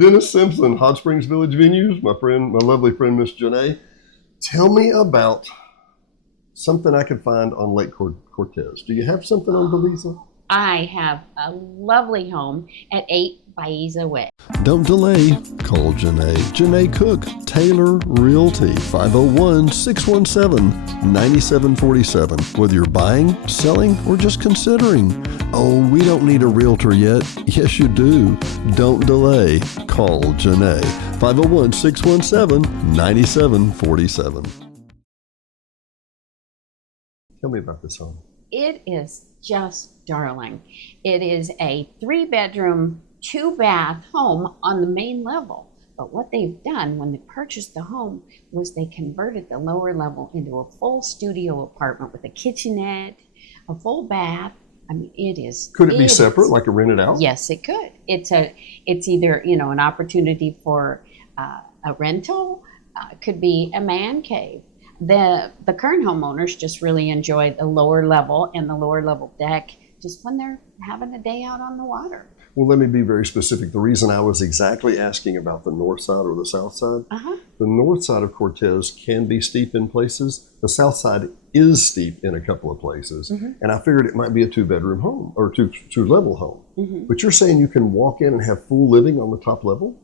Dennis Simpson, Hot Springs Village Venues, my lovely friend, Miss Janae. Tell me about something I could find on Lake Cortez. Do you have something on Belize? I have a lovely home at 8 Baiza Way. Don't delay. Call Janae. Janae Cook, Taylor Realty, 501-617-9747. Whether you're buying, selling, or just considering. Oh, we don't need a realtor yet. Yes, you do. Don't delay. Call Janae. 501-617-9747. Tell me about this home. It is just darling. It is a 3-bedroom, 2-bath home on the main level. But what they've done when they purchased the home was they converted the lower level into a full studio apartment with a kitchenette, a full bath. I mean, it is. Could it be separate, like a rented out? Yes, it could. It's either, an opportunity for a rental. It could be a man cave. The current homeowners just really enjoy the lower level and the lower level deck just when they're having a day out on the water. Well, let me be very specific. The reason I was exactly asking about the north side or the south side, the north side of Cortez can be steep in places. The south side is steep in a couple of places. And I figured it might be a 2-bedroom home or two-level home. But you're saying you can walk in and have full living on the top level?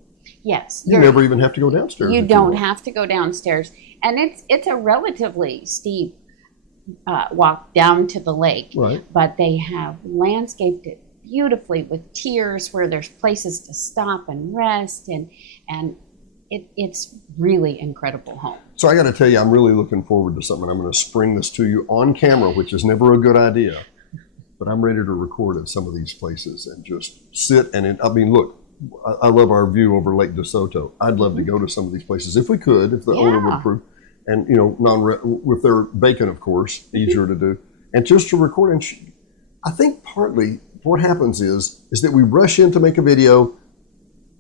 Yes. You never even have to go downstairs. You don't have to go downstairs. And it's a relatively steep walk down to the lake. Right. But they have landscaped it beautifully with tiers where there's places to stop and rest. And it's really incredible home. So I got to tell you, I'm really looking forward to something. I'm going to spring this to you on camera, which is never a good idea. But I'm ready to record at some of these places and just sit. And look, I love our view over Lake DeSoto. I'd love to go to some of these places if we could, if the owner would approve. And, if they're vacant, of course, easier to do. And just to record. And I think partly what happens is that we rush in to make a video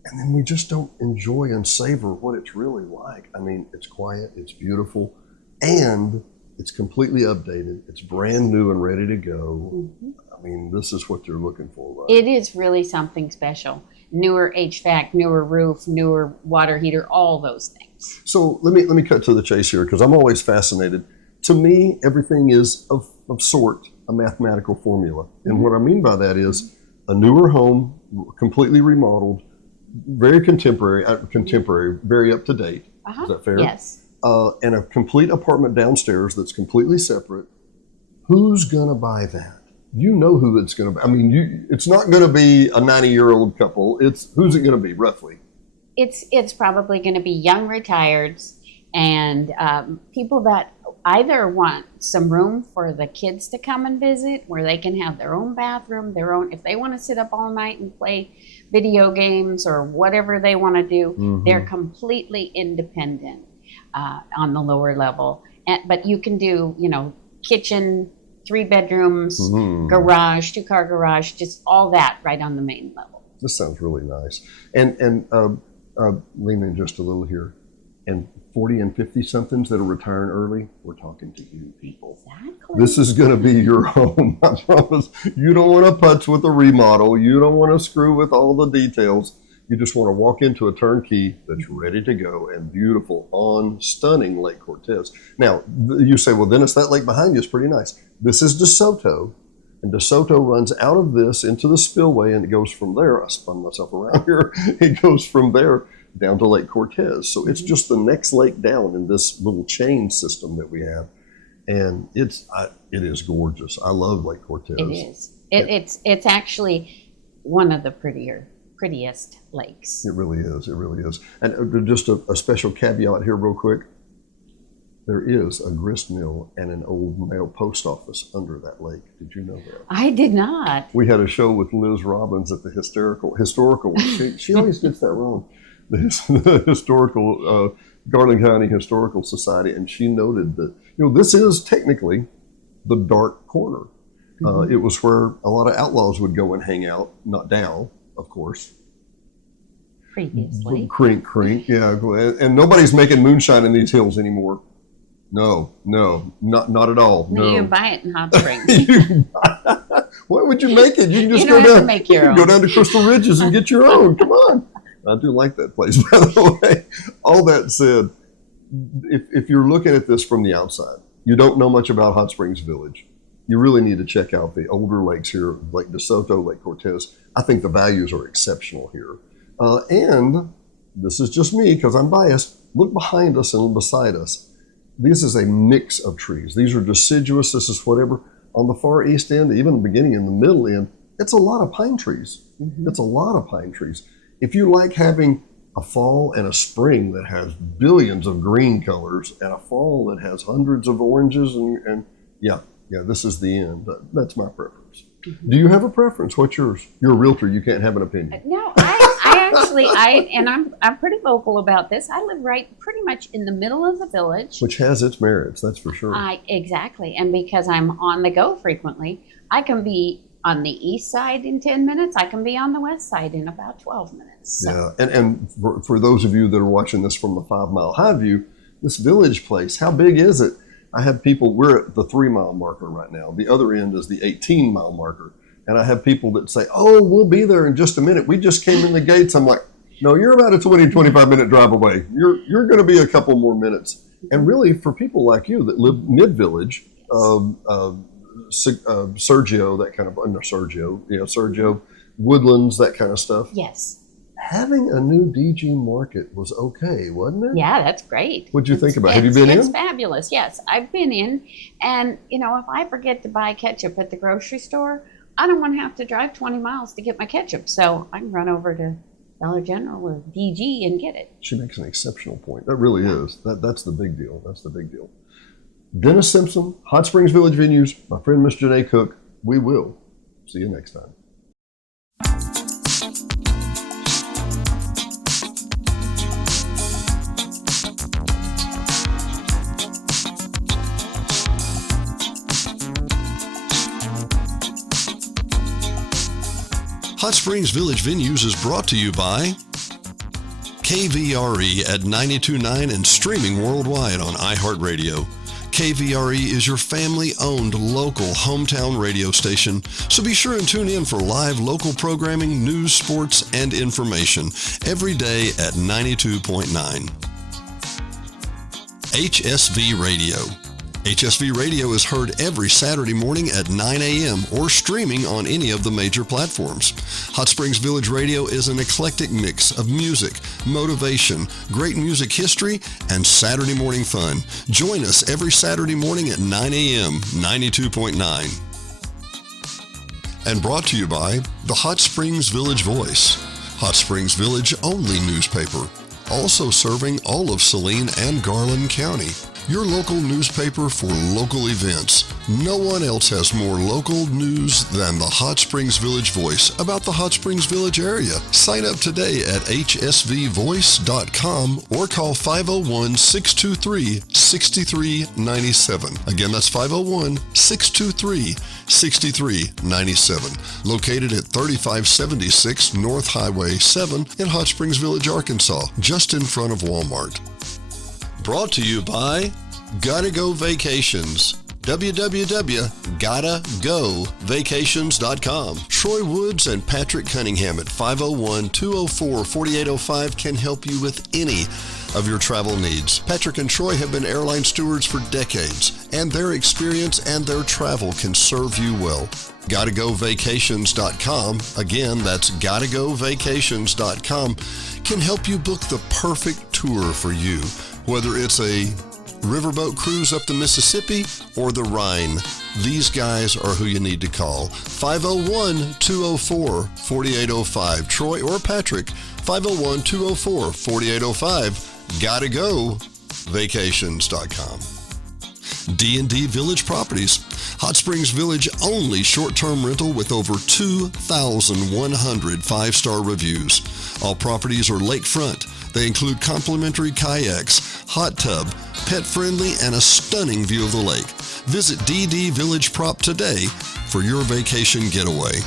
and then we just don't enjoy and savor what it's really like. I mean, it's quiet, it's beautiful, and it's completely updated. It's brand new and ready to go. I mean, this is what you're looking for, right? It is really something special. Newer HVAC, newer roof, newer water heater, all those things. So let me cut to the chase here because I'm always fascinated. To me, everything is of sort a mathematical formula. And what I mean by that is a newer home, completely remodeled, very contemporary, very up to date. Is that fair? Yes. And a complete apartment downstairs that's completely separate. Who's going to buy that? You know who it's going to be. I mean, it's not going to be a 90-year-old couple. Who's it going to be, roughly? It's probably going to be young retireds and people that either want some room for the kids to come and visit, where they can have their own bathroom, if they want to sit up all night and play video games or whatever they want to do, they're completely independent on the lower level. But you can do, kitchen, 3 bedrooms, garage, 2-car garage, just all that right on the main level. This sounds really nice. And lean in just a little here. And 40 and 50 somethings that are retiring early, we're talking to you people. Exactly. This is going to be your home, I promise. You don't want to putz with a remodel. You don't want to screw with all the details. You just want to walk into a turnkey that's ready to go and beautiful on stunning Lake Cortez. Now, you say, well, Dennis, that lake behind you is pretty nice. This is DeSoto, and DeSoto runs out of this into the spillway, and it goes from there. I spun myself around here. It goes from there down to Lake Cortez. So it's just the next lake down in this little chain system that we have. And it is gorgeous. I love Lake Cortez. It is. It's actually one of the prettiest lakes. It really is. It really is. And just a special caveat here real quick. There is a grist mill and an old mail post office under that lake. Did you know that? I did not. We had a show with Liz Robbins at the historical. She always gets that wrong. The historical Garland County Historical Society, and she noted that this is technically the dark corner. It was where a lot of outlaws would go and hang out, not down, of course. Previously. Crink, yeah. And nobody's making moonshine in these hills anymore. No, not at all. No. You buy it in Hot Springs. Why would you make it? You can just go down to Crystal Ridges and get your own. Come on. I do like that place, by the way. All that said, if you're looking at this from the outside, you don't know much about Hot Springs Village, you really need to check out the older lakes here, Lake DeSoto, Lake Cortez. I think the values are exceptional here. And this is just me because I'm biased. Look behind us and beside us. This is a mix of trees. These are deciduous. This is whatever. On the far east end, even beginning in the middle end, it's a lot of pine trees. Mm-hmm. It's a lot of pine trees. If you like having a fall and a spring that has billions of green colors and a fall that has hundreds of oranges and yeah, this is the end. That's my preference. Mm-hmm. Do you have a preference? What's yours? You're a realtor. You can't have an opinion. No, I actually, I'm pretty vocal about this. I live right pretty much in the middle of the village. Which has its merits, that's for sure. Exactly. And because I'm on the go frequently, I can be on the east side in 10 minutes. I can be on the west side in about 12 minutes. So. Yeah, and for those of you that are watching this from the 5 Mile High view, this village place, how big is it? I have people, we're at the 3 mile marker right now. The other end is the 18 mile marker. And I have people that say, oh, we'll be there in just a minute. We just came in the gates. I'm like, no, you're about a 25 minute drive away. You're going to be a couple more minutes. And really for people like you that live mid-village, Sergio, that kind of, no, Sergio, Woodlands, that kind of stuff. Yes. Having a new DG Market was okay, wasn't it? Yeah, that's great. What'd you think about it? Have you been in? It's fabulous. Yes, I've been in. And, if I forget to buy ketchup at the grocery store, I don't want to have to drive 20 miles to get my ketchup. So I can run over to Dollar General or DG and get it. She makes an exceptional point. That really is. That's the big deal. That's the big deal. Dennis Simpson, Hot Springs Village Venues, my friend Miss Janae Cook. We will see you next time. Hot Springs Village Venues is brought to you by KVRE at 92.9 and streaming worldwide on iHeartRadio. KVRE is your family-owned local hometown radio station, so be sure and tune in for live local programming, news, sports, and information every day at 92.9. HSV Radio. HSV Radio is heard every Saturday morning at 9 a.m. or streaming on any of the major platforms. Hot Springs Village Radio is an eclectic mix of music, motivation, great music history, and Saturday morning fun. Join us every Saturday morning at 9 a.m., 92.9. And brought to you by the Hot Springs Village Voice, Hot Springs Village only newspaper, also serving all of Saline and Garland County. Your local newspaper for local events. No one else has more local news than the Hot Springs Village Voice about the Hot Springs Village area. Sign up today at hsvvoice.com or call 501-623-6397. Again, that's 501-623-6397. Located at 3576 North Highway 7 in Hot Springs Village, Arkansas, just in front of Walmart. Brought to you by Gotta Go Vacations. www.gottagovacations.com. Troy Woods and Patrick Cunningham at 501-204-4805 can help you with any of your travel needs. Patrick and Troy have been airline stewards for decades, and their experience and their travel can serve you well. GottaGoVacations.com, again, that's GottaGoVacations.com, can help you book the perfect tour for you. Whether it's a riverboat cruise up the Mississippi or the Rhine, these guys are who you need to call. 501-204-4805. Troy or Patrick, 501-204-4805. GottaGoVacations.com. D&D Village Properties. Hot Springs Village only short-term rental with over 2,100 five-star reviews. All properties are lakefront. They include complimentary kayaks, hot tub, pet-friendly, and a stunning view of the lake. Visit DD Village Prop today for your vacation getaway.